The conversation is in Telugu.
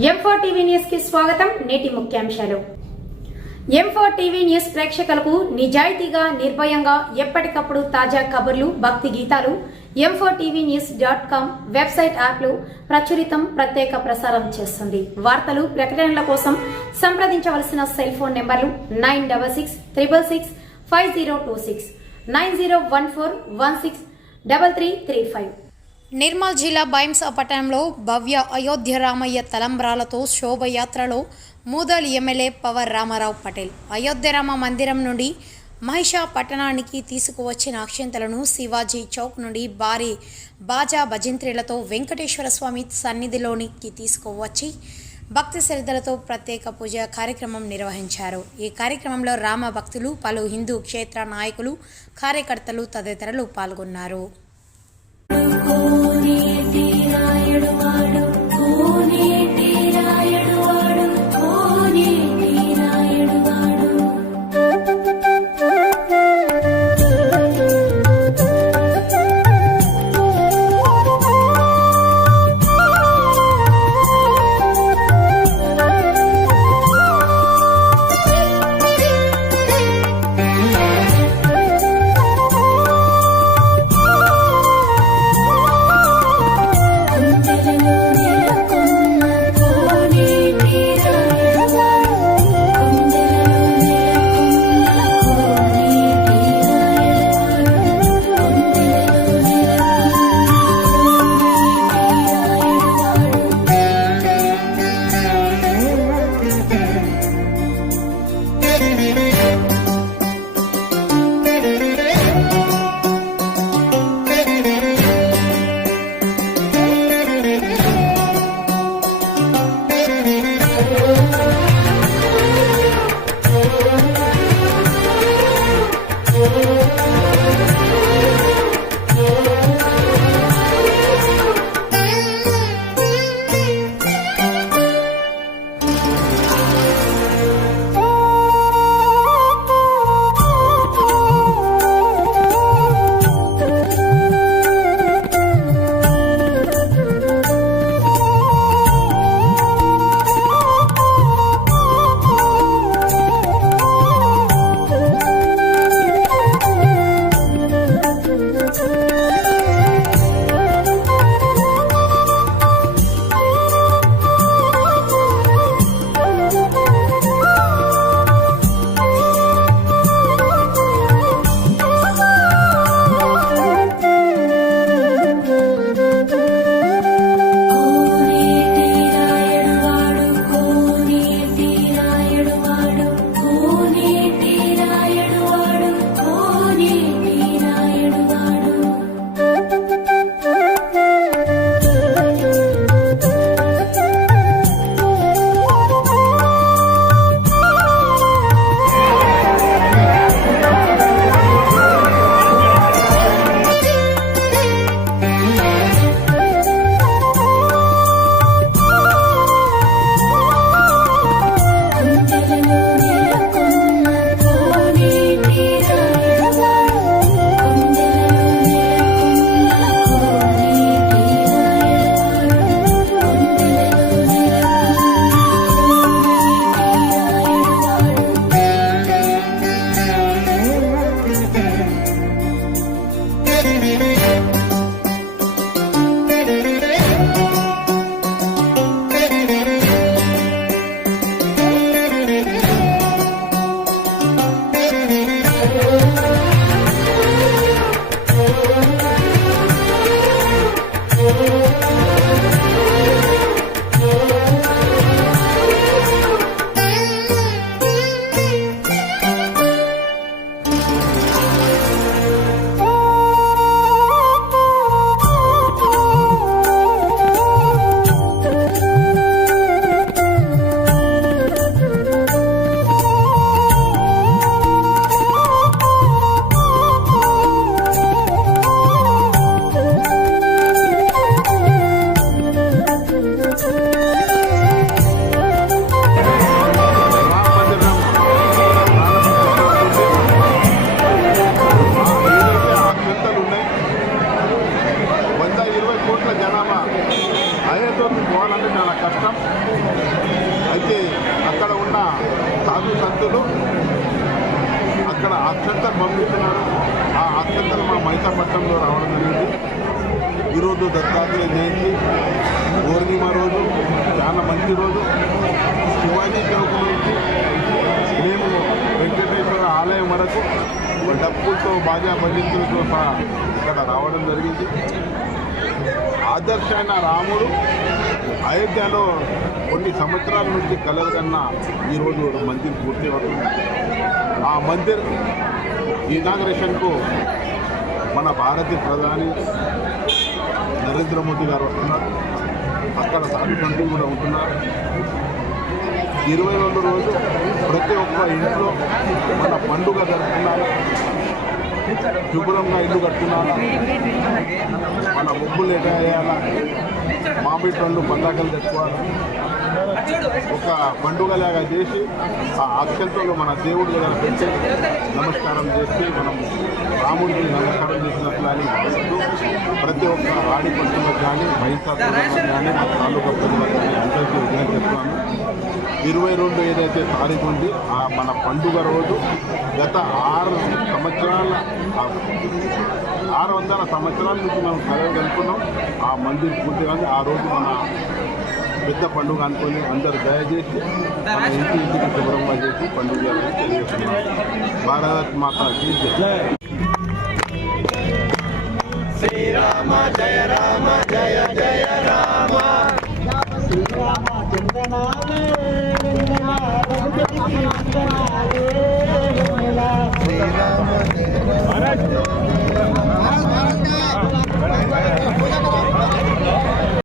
M4 టీవీ న్యూస్ కి స్వాగతం. నేటి ముఖ్యాంశాలు. M4 టీవీ న్యూస్ ప్రేక్షకులకు నిజాయితీగా, నిర్భయంగా ఎప్పటికప్పుడు తాజా కబుర్లు, భక్తి గీతాలు m4tvnews.com వెబ్సైట్ యాప్లో ప్రత్యేక ప్రసారం చేస్తుంది. వార్తలు, ప్రకటనల కోసం సంప్రదించవలసిన సెల్ ఫోన్ నెంబర్లు 9666665026 9014163335. నిర్మల్ జిల్లా బైంసా పట్టణంలో భవ్య అయోధ్య రామయ్య తలంబ్రాలతో శోభయాత్రలో మూదల్ ఎమ్మెల్యే పవర్ రామారావు పటేల్ అయోధ్య రామ మందిరం నుండి మహిషా పట్టణానికి తీసుకువచ్చిన అక్షంతలను శివాజీ చౌక్ నుండి భారీ బాజా భజంత్రీలతో వెంకటేశ్వర స్వామి సన్నిధిలోనికి తీసుకువచ్చి భక్తి శ్రద్ధలతో ప్రత్యేక పూజ కార్యక్రమం నిర్వహించారు. ఈ కార్యక్రమంలో రామ భక్తులు, పలు హిందూ క్షేత్ర నాయకులు, కార్యకర్తలు తదితరులు పాల్గొన్నారు. సంవత్సరాల కష్టం. అయితే అక్కడ ఉన్న సాధు సంతులు అక్కడ అక్షంతలు పంపిస్తున్నారు. ఆ అక్షంతలు మా మైసపట్నంలో రావడం జరిగింది. ఈరోజు దత్తాత్రేయ జయంతి పూర్ణిమ రోజు, చాలా మంచి రోజు. శివాజీ చౌక్ నుంచి మేము వెంకటేశ్వర ఆలయం వరకు డప్పులతో బాజా భజంతులతో సహా ఇక్కడ రావడం జరిగింది. ఆదర్శైన రాముడు అయోధ్యలో కొన్ని సంవత్సరాల నుంచి కలలు కన్నా ఈరోజు మందిర్ పూర్తి అవుతుంది. ఆ మందిర్ ఇనాగ్రేషన్కు మన భారతీయ ప్రధాని నరేంద్ర మోదీ గారు వస్తున్నారు. అక్కడ సాధు సంతులు కూడా ఉంటున్నారు. 22 రోజు ప్రతి ఒక్క ఇంట్లో మన పండుగ జరుపుతున్నారు. శుభ్రంగా ఇల్లు కట్టుకున్నారా, మన ముగ్గులు ఎట వేయాలా, మామిడి పండ్లు పతాకలు తెచ్చుకోవాలి. ఒక పండుగలాగా చేసి ఆ అక్షంతలు మన దేవుడి దగ్గర పెట్టి నమస్కారం చేసి మనం రాముడికి నమస్కారం చేసినట్లు అని భావిస్తూ ప్రతి ఒక్క ఆడిపడుతులకు కానీ మైసూరులకు కానీ మన తాలూకా ప్రజలకు కానీ అందరికీ విజ్ఞప్తి చేస్తున్నాను. 22 ఏదైతే తారీఖు ఉంది ఆ మన పండుగ రోజు గత 600 సంవత్సరాల నుంచి మనం కలగలుగుతున్నాం. ఆ మందిర్ పూర్తిగా ఆ రోజు మన పెద్ద పండుగ అనుకొని అందరూ దయచేసి మన ఇంటికి శుభ్రంగా చేసి పండుగ చేయాలని తెలియజేస్తున్నాం. భారత్ మాతా కీ జై. శ్రీరామ జయ రామ జయ జయ రామ శ్రీరామ చందనాలే శ్రీరామ